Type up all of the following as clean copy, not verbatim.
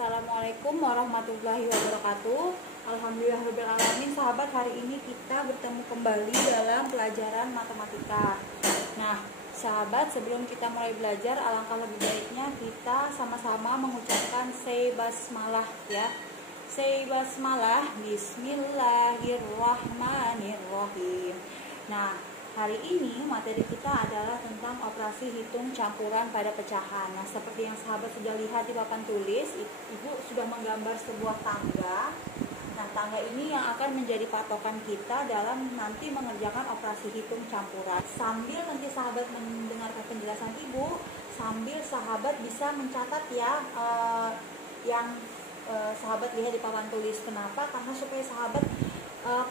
Assalamualaikum warahmatullahi wabarakatuh. Alhamdulillahirrahmanirrahim. Sahabat, hari ini kita bertemu kembali dalam pelajaran matematika. Nah, sahabat, sebelum kita mulai belajar, alangkah lebih baiknya kita sama-sama mengucapkan say basmalah ya. Say basmalah, bismillahirrahmanirrahim. Nah, hari ini materi kita adalah tentang operasi hitung campuran pada pecahan. Nah, seperti yang sahabat sudah lihat di papan tulis, Ibu sudah menggambar sebuah tangga. Nah, tangga ini yang akan menjadi patokan kita dalam nanti mengerjakan operasi hitung campuran. Sambil nanti sahabat mendengarkan penjelasan Ibu, sambil sahabat bisa mencatat ya yang sahabat lihat di papan tulis. Kenapa? Karena supaya sahabat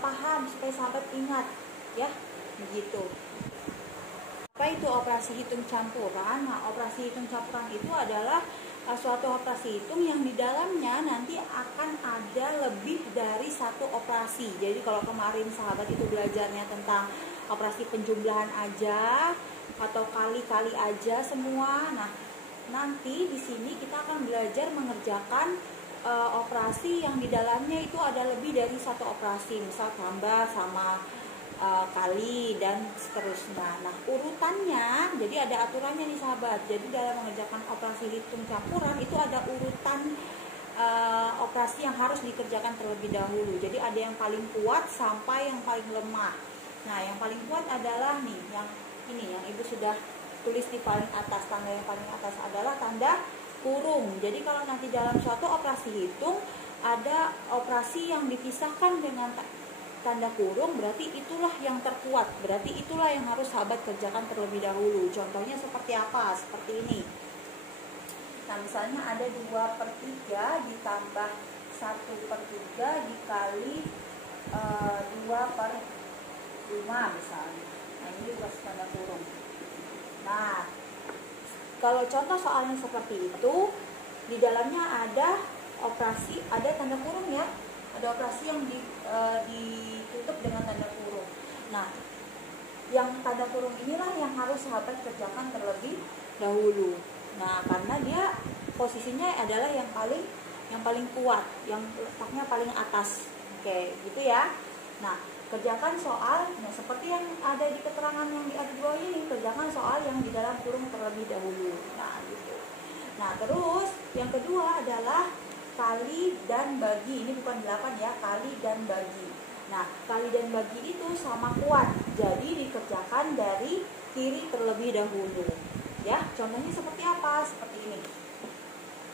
paham, supaya sahabat ingat ya. Begitu. Apa itu operasi hitung campuran? Nah, operasi hitung campuran itu adalah suatu operasi hitung yang di dalamnya nanti akan ada lebih dari satu operasi. Jadi kalau kemarin sahabat itu belajarnya tentang operasi penjumlahan aja atau kali-kali aja semua. Nah, nanti di sini kita akan belajar mengerjakan operasi yang di dalamnya itu ada lebih dari satu operasi. Misal tambah sama kali dan seterusnya. Nah, urutannya, jadi ada aturannya nih sahabat. Jadi dalam mengerjakan operasi hitung campuran itu ada urutan operasi yang harus dikerjakan terlebih dahulu. Jadi ada yang paling kuat sampai yang paling lemah. Nah, yang paling kuat adalah nih, yang ini yang Ibu sudah tulis di paling atas. Tanda yang paling atas adalah tanda kurung. Jadi kalau nanti dalam suatu operasi hitung ada operasi yang dipisahkan dengan tanda kurung, berarti itulah yang terkuat, berarti itulah yang harus sahabat kerjakan terlebih dahulu. Contohnya seperti apa? Seperti ini. Nah, misalnya ada 2/3 ditambah 1/3 dikali 2/5 misalnya. Nah, ini dikasih tanda kurung. Nah, kalau contoh soalnya seperti itu, di dalamnya ada operasi, ada tanda kurung ya. Ada operasi yang ditutup dengan tanda kurung. Nah, yang tanda kurung inilah yang harus sahabat kerjakan terlebih dahulu. Nah, karena dia posisinya adalah yang paling kuat, yang letaknya paling atas. Oke, gitu ya. Nah, kerjakan soal seperti yang ada di keterangan yang di bawah ini, kerjakan soal yang di dalam kurung terlebih dahulu. Nah, gitu. Nah, terus yang kedua adalah kali dan bagi. Ini bukan 8 ya, kali dan bagi. Nah, kali dan bagi itu sama kuat, jadi dikerjakan dari kiri terlebih dahulu ya. Contohnya seperti apa? Seperti ini.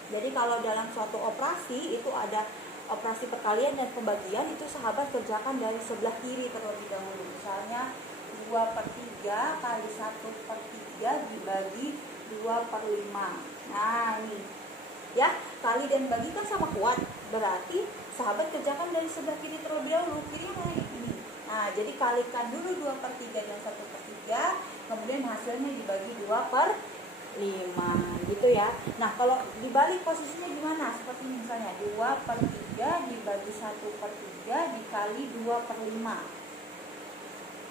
Jadi kalau dalam suatu operasi itu ada operasi perkalian dan pembagian, itu sahabat kerjakan dari sebelah kiri terlebih dahulu. Misalnya 2/3 kali 1/3 dibagi 2/5. Nah, ini ya, kali dan bagi kan sama kuat, berarti sahabat kerjakan dari sebelah kiri terlebih dahulu. Kiri mana ini? Nah, jadi kalikan dulu 2/3 dan 1/3, kemudian hasilnya dibagi 2/5 gitu ya. Nah, kalau dibalik posisinya gimana? Seperti ini misalnya 2/3 dibagi 1/3 dikali 2/5.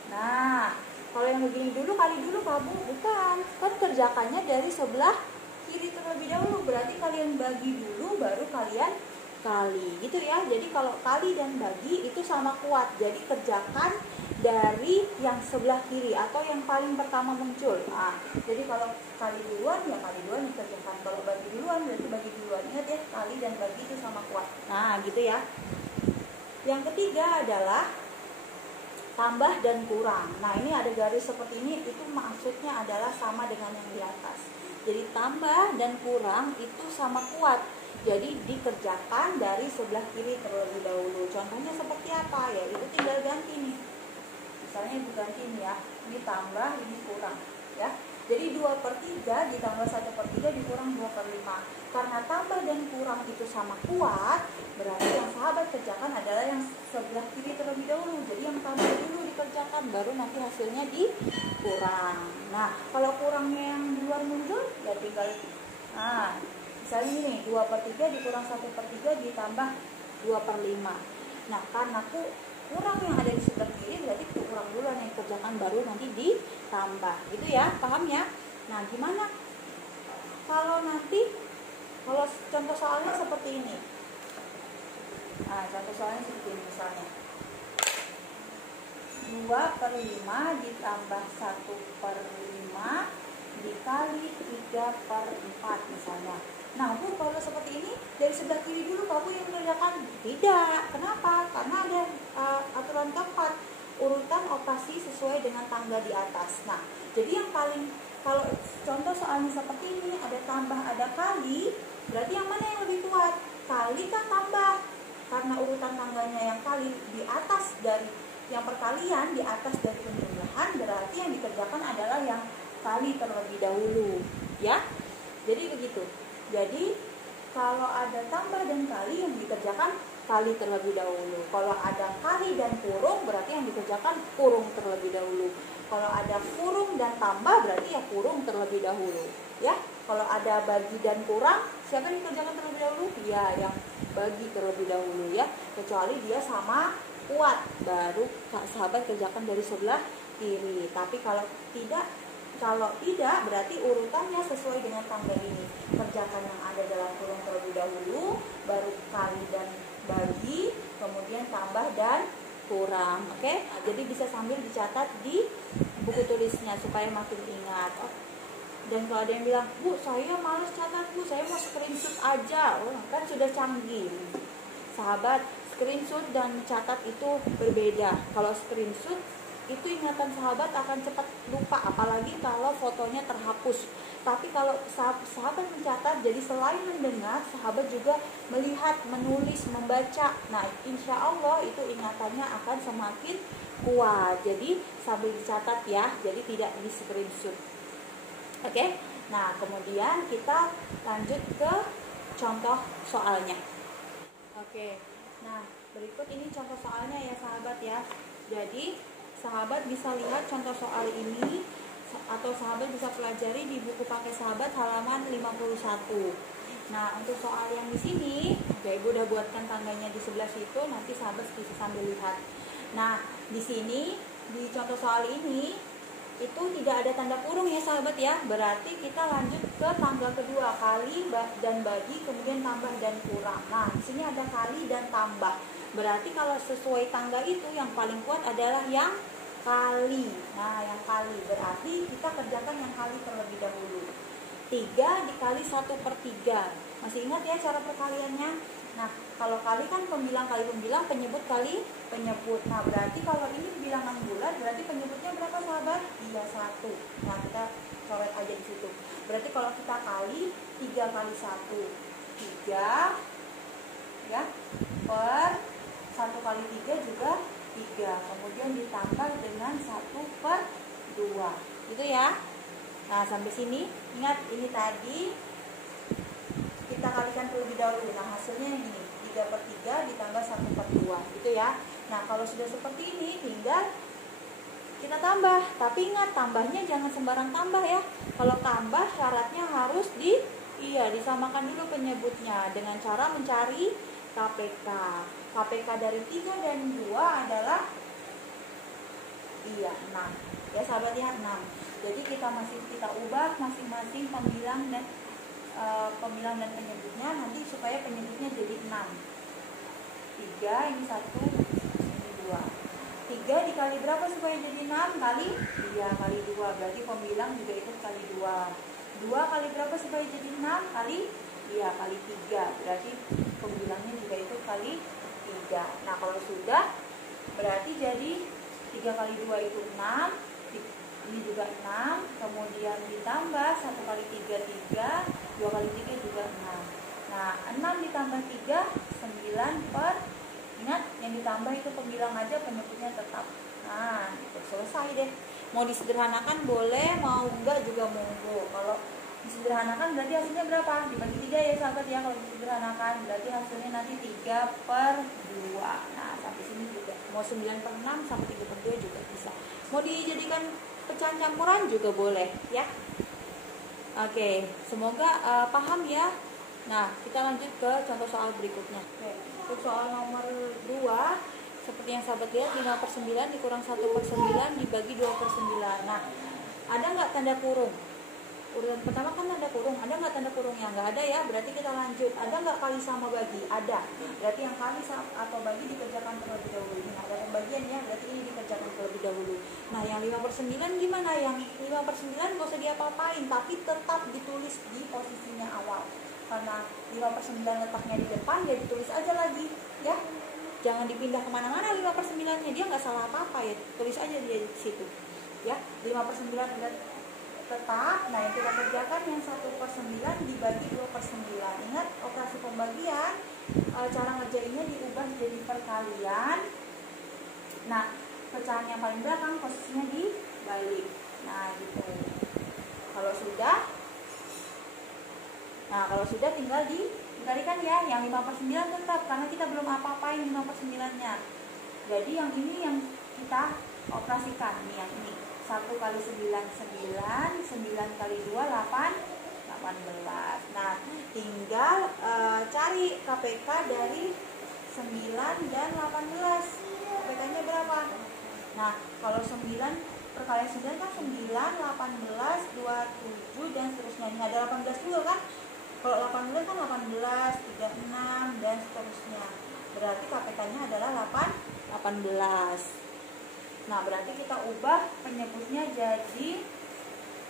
Nah, kalau yang begini dulu kali dulu kamu bukan, kan kerjakannya dari sebelah kiri terlebih dahulu, berarti kalian bagi dulu baru kalian kali gitu ya. Jadi kalau kali dan bagi itu sama kuat, jadi kerjakan dari yang sebelah kiri atau yang paling pertama muncul. Nah, jadi kalau kali duluan ya kali duluan dikerjakan, kalau bagi duluan berarti bagi duluan. Ingat ya, kali dan bagi itu sama kuat. Nah, gitu ya. Yang ketiga adalah tambah dan kurang. Nah, ini ada garis seperti ini, itu maksudnya adalah sama dengan yang di atas. Jadi tambah dan kurang itu sama kuat, jadi dikerjakan dari sebelah kiri terlebih dahulu. Contohnya seperti apa ya? Itu tinggal ganti nih. Misalnya Ibu ganti ini ya, ini tambah, ini kurang ya. Jadi 2/3 ditambah 1/3 dikurang 2/5. Karena tambah dan kurang itu sama kuat, berarti yang sahabat kerjakan adalah yang sebelah kiri terlebih dahulu. Jadi yang tambah dulu dikerjakan, baru nanti hasilnya dikurang. Nah, kalau kurangnya yang di luar muncul, ya tinggal, nah, misalnya ini 2/3 dikurang 1/3 ditambah 2/5. Nah, karena kurang yang ada di sebelah kiri, berarti kurang dulu yang dikerjakan, baru nanti ditambah. Gitu ya, paham ya? Nah, gimana kalau nanti Kalau contoh soalnya seperti ini. Nah, contoh soalnya seperti ini misalnya. 2/5 ditambah 1/5 dikali 3/4 misalnya. Nah, Bu, kalau seperti ini dari sebelah kiri dulu Pak Bu yang mengerjakan? Tidak. Kenapa? Karena ada aturan keempat, urutan operasi sesuai dengan tangga di atas. Nah, jadi yang paling, kalau contoh soalnya seperti ini, ada tambah, ada kali, berarti yang mana yang lebih kuat? Kali kah tambah? Karena urutan tangganya yang kali di atas dari yang perkalian di atas dari penjumlahan, berarti yang dikerjakan adalah yang kali terlebih dahulu, ya. Jadi begitu. Jadi kalau ada tambah dan kali, yang dikerjakan kali terlebih dahulu. Kalau ada kali dan kurung, berarti yang dikerjakan kurung terlebih dahulu. Kalau ada kurung dan tambah, berarti ya kurung terlebih dahulu, ya. Kalau ada bagi dan kurang, siapa yang dikerjakan terlebih dahulu? Ya, yang bagi terlebih dahulu, ya. Kecuali dia sama kuat, baru sahabat kerjakan dari sebelah kiri. Tapi kalau tidak berarti urutannya sesuai dengan tangga ini. Kerjakan yang ada dalam kurung terlebih dahulu, baru kali dan bagi, kemudian tambah dan kurang. Oke? Jadi bisa sambil dicatat di buku tulisnya supaya makin ingat. Dan kalau ada yang bilang, Bu, saya malas catat, Bu, saya mau screenshot aja. Oh, kan sudah canggih. Sahabat, screenshot dan catat itu berbeda. Kalau screenshot itu ingatan sahabat akan cepat lupa, apalagi kalau fotonya terhapus. Tapi kalau sahabat mencatat, jadi selain mendengar, sahabat juga melihat, menulis, membaca. Nah, insya Allah itu ingatannya akan semakin kuat. Jadi sambil dicatat ya, jadi tidak di screenshot. Oke? Nah, kemudian kita lanjut ke contoh soalnya. Oke. Nah, berikut ini contoh soalnya ya sahabat ya. Jadi sahabat bisa lihat contoh soal ini, atau sahabat bisa pelajari di buku pakai sahabat halaman 51. Nah, untuk soal yang di sini, ya Ibu udah buatkan tangganya di sebelah situ, nanti sahabat bisa sambil lihat. Nah, di sini di contoh soal ini itu tidak ada tanda kurung ya sahabat ya. Berarti kita lanjut ke tangga kedua, kali dan bagi, kemudian tambah dan kurang. Nah, di sini ada kali dan tambah. Berarti kalau sesuai tangga itu yang paling kuat adalah yang kali. Nah, yang kali berarti kita kerjakan yang kali terlebih dahulu. 3 dikali 1/3. Masih ingat ya cara perkaliannya? Nah, kalau kali kan pembilang kali pembilang, penyebut kali penyebut. Nah, berarti kalau ini bilangan bulat, berarti penyebutnya berapa sahabat? Iya, 1. Nah, kita coret aja di situ. Berarti kalau kita kali 3 kali 1, 3 ya, per 1 kali 3 juga 3. Kemudian ditambah dengan 1/2. Gitu ya. Nah, sampai sini ingat ini tadi kita kalikan terlebih dahulu. Nah, hasilnya ini 3/3 ditambah 1/2 gitu ya. Nah, kalau sudah seperti ini tinggal kita tambah. Tapi ingat, tambahnya jangan sembarang tambah ya. Kalau tambah syaratnya harus disamakan dulu penyebutnya dengan cara mencari KPK. KPK dari 3 dan 2 adalah 6. Ya sahabat ya, 6. Jadi kita ubah masing-masing pembilang dan penyebutnya nanti supaya penyebutnya jadi 6. 3, ini 1, ini 2. 3 dikali berapa supaya jadi 6? Kali 2. Berarti pembilang juga ikut kali 2. 2 kali berapa supaya jadi 6? Kali 3. Berarti pembilangnya juga ikut kali 3. Nah, kalau sudah berarti jadi 3 kali 2 itu 6. Ini juga 6, kemudian ditambah 1 kali 3, 3, 2 kali 3 juga 6. Nah, 6 ditambah 3, 9 ingat, yang ditambah itu pembilang aja, penyebutnya tetap. Nah, itu selesai deh. Mau disederhanakan boleh, mau enggak juga monggo. Kalau disederhanakan berarti hasilnya berapa? Dibagi 3 ya sahabat ya. Kalau disederhanakan berarti hasilnya nanti 3/2. Nah, sampai sini juga. Mau 9/6 sampai 3/2 juga bisa. Mau dijadikan pecahan campuran juga boleh ya. Oke, semoga paham ya. Nah, kita lanjut ke contoh soal berikutnya. Oke, untuk soal nomor 2, seperti yang sahabat lihat, 5/9 dikurang 1/9 dibagi 2/9. Nah, ada nggak tanda kurung? urutan pertama kan tanda kurung, ada nggak tanda kurungnya? Nggak ada ya, berarti kita lanjut. Ada nggak kali sama bagi? Ada, berarti yang kali atau bagi dikerjakan terlebih dahulu. Nah, ada pembagian ya, berarti ini dikerjakan terlebih dahulu. Nah, yang 5/9 gimana? Yang 5/9 nggak usah diapa-apain, tapi tetap ditulis di posisinya awal. Karena 5/9 letaknya di depan, ya ditulis aja lagi ya. Jangan dipindah kemana-mana 5/9-nya, dia nggak salah apa-apa ya, tulis aja dia di situ ya. 5/9 udah tetap. Nah, yang kita kerjakan yang 1/9 dibagi 2/9. Ingat operasi pembagian, cara ngerjainnya diubah jadi perkalian. Nah, pecahan yang paling belakang posisinya dibalik. Nah, gitu. Kalau sudah tinggal dikalikan ya. Yang 5/9 tetap, karena kita belum apa-apain 5/9-nya. Jadi yang ini yang kita operasikan nih, yang ini 1 kali 9, 9 kali 2, 18. Nah, tinggal cari KPK dari 9 dan 18. KPK-nya berapa? Nah, kalau 9 perkalian 9 kan 9, 18, 27 dan seterusnya. Ini ada 18 dulu kan? Kalau 18 kan 18, 36 dan seterusnya. Berarti KPK-nya adalah 18. Nah, berarti kita ubah penyebutnya jadi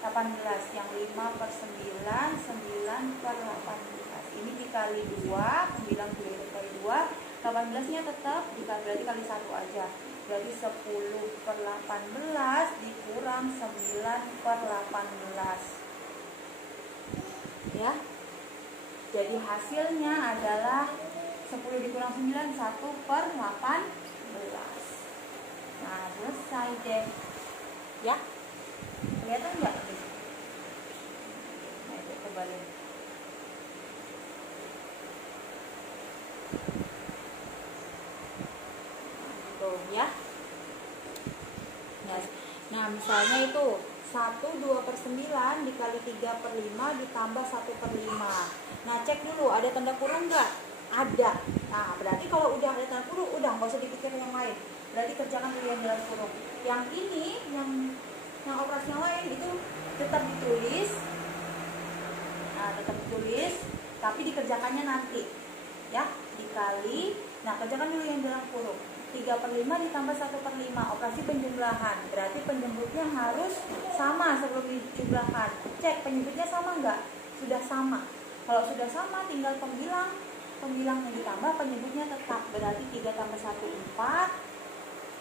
18. Yang 5/9, 9/18. Ini dikali 2, 9 dikali 2, 18-nya tetap berarti kali 1 aja. Berarti 10/18 dikurang 9/18. Ya. Jadi hasilnya adalah 10 dikurang 9, 1/18. Nah, selesai deh. Ya. Kelihatan nggak? Nah, itu kembali. Tuh ya. Nah, misalnya itu 2/9 dikali 3/5 ditambah 1/5. Nah, cek dulu ada tanda kurung nggak? Ada. Nah, berarti kalau udah ada tanda kurung, udah nggak usah dipikir yang lain. Berarti kerjakan dulu yang dalam kurung. Yang ini, yang operasi yang lain itu tetap ditulis. Nah, tetap ditulis, tapi dikerjakannya nanti. Ya, dikali. Nah, kerjakan dulu yang dalam kurung. 3/5 ditambah 1/5, operasi penjumlahan. Berarti penyebutnya harus sama sebelum dijumlahkan. Cek penyebutnya sama nggak? Sudah sama. Kalau sudah sama, tinggal pembilangnya ditambah, penyebutnya tetap. Berarti 3 tambah 1, 4,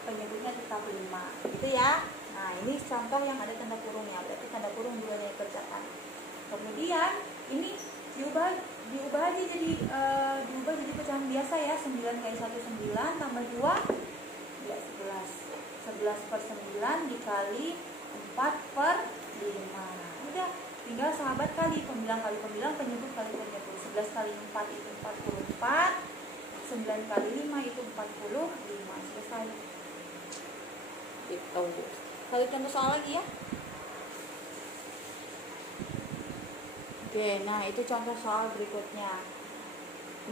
penyebutnya tetap 5. Gitu ya. Nah, ini contoh yang ada tanda kurungnya. Berarti tanda kurung dua yang dikerjakan. Kemudian ini diubah aja jadi pecahan biasa ya. 9 kali 1 9 tambah 2 ya 11. 11/9 dikali 4/5. Udah, tinggal sahabat kali pembilang kali pembilang, penyebut kali penyebut. 11 kali 4 itu 44. 9 kali 5 itu 45. Selesai. Gitu. Kali contoh soal lagi ya. Oke, nah itu contoh soal berikutnya.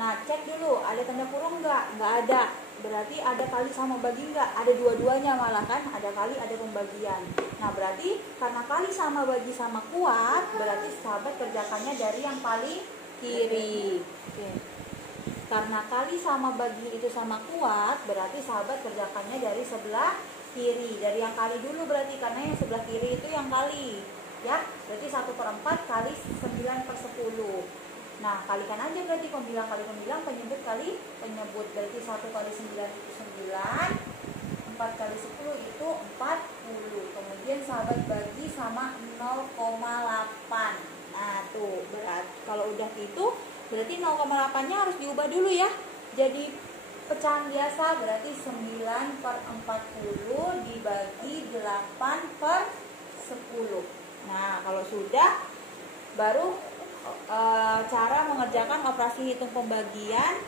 Nah, cek dulu ada tanda kurung nggak? Nggak ada. Berarti ada kali sama bagi nggak? Ada dua-duanya malah kan? Ada kali, ada pembagian. Nah, berarti karena kali sama bagi sama kuat, berarti sahabat kerjakannya dari yang paling kiri. Oke. Karena kali sama bagi itu sama kuat, berarti sahabat kerjakannya dari sebelah kiri. Dari yang kali dulu berarti, karena yang sebelah kiri itu yang kali. Ya, berarti 1/4 kali 9/10. Nah, kalikan aja berarti pembilang kali pembilang, penyebut kali penyebut. Berarti 1 kali 9 itu 9, 4 kali 10 itu 40. Kemudian sahabat bagi sama 0,8. Nah, tuh berarti kalau udah gitu, berarti 0,8-nya harus diubah dulu ya. Jadi pecahan biasa, berarti 9/40 dibagi 8/10. Nah, kalau sudah, baru cara mengerjakan operasi hitung pembagian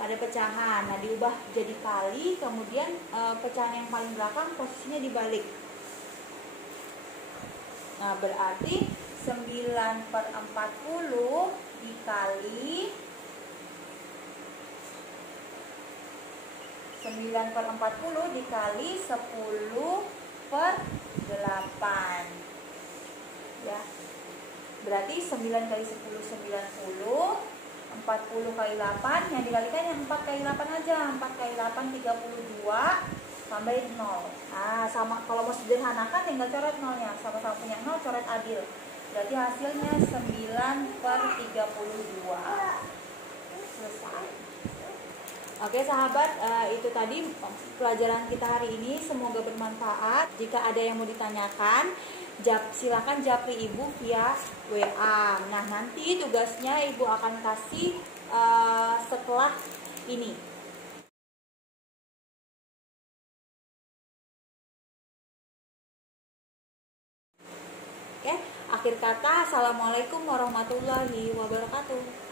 pada pecahan. Nah, diubah jadi kali, kemudian pecahan yang paling belakang posisinya dibalik. Nah, berarti 9/40 dikali 9/40 dikali 10/8. Ya. Berarti 9 kali 10 90, 40 kali 8, yang dikalikan yang 4 kali 8 aja. 4 kali 8 32, tambahin 0. Nah, sama kalau mau sederhanakan tinggal coret 0-nya. Sama-sama punya 0, coret adil. Berarti hasilnya 9/32. Selesai. Oke sahabat, itu tadi pelajaran kita hari ini. Semoga bermanfaat. Jika ada yang mau ditanyakan, silakan japri ibu via WA. Nah, nanti tugasnya ibu akan kasih setelah ini. Oke, akhir kata, assalamualaikum warahmatullahi wabarakatuh.